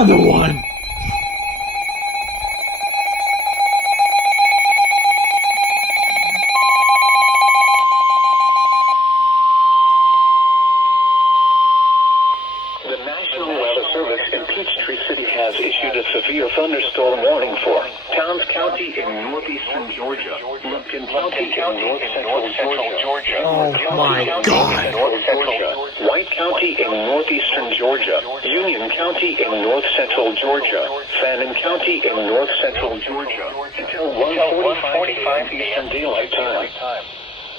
Another one! The National Weather Service in Peachtree City has issued a severe thunderstorm warning for Towns County in northeastern Georgia, Lumpkin County in north-central Georgia, Oh my God! White County in northeastern Georgia, Union County in north-central Georgia, Fannin County in north-central Georgia, until 1:45 Eastern Daylight Time.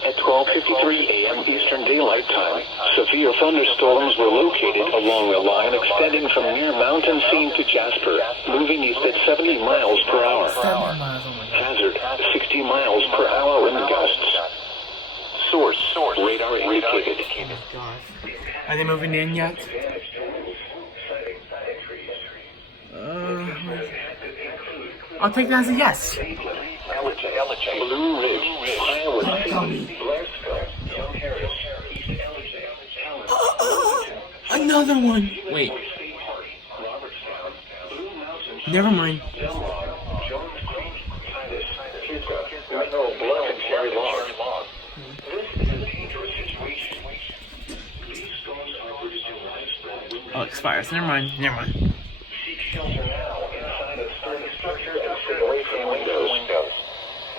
At 12:53 a.m. Eastern Daylight Time, severe thunderstorms were located along a line extending from near Mountain Scene to Jasper, moving east at 70 miles per hour. 7 miles, oh my God. Hazard, 60 miles per hour in gusts. Source, radar indicated. Oh my God. Are they moving in yet? I'll take that as a yes. Blue Ridge, Iowa City, Another one! Wait. Never mind. Oh, expires. Never mind. Never mind. Seek shelter now inside a sturdy structure and stay away from windows.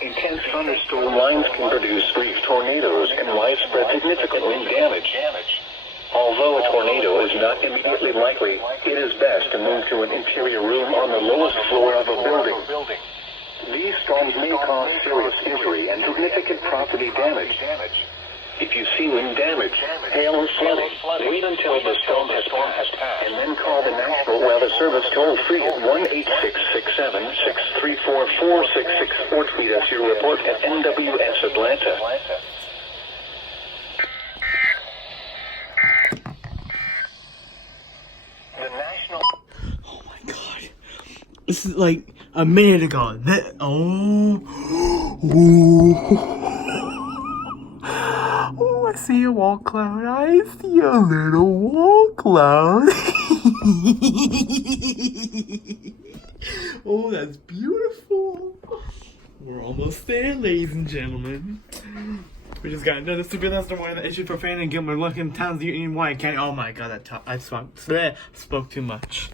Intense thunderstorm lines can produce brief tornadoes and widespread significant wind damage. Although a tornado is not immediately likely, it is best to move to an interior room on the lowest floor of a building. These storms may cause serious injury and significant property damage. If you see wind damage, hail or flooding, wait until the storm has passed, and then call the National Weather Service toll-free at 1-866-7-634-466 or tweet us your report at NWS Atlanta. The National... Oh my God. This is like a minute ago. Oh, I see a wall cloud. I see a little wall cloud. Oh, that's beautiful. We're almost there, ladies and gentlemen. We just got another stupid thunderstorm warning that issued for Fannin and Gilmer, Lumpkin, Towns, Union, White County. Oh my God, I spoke too much.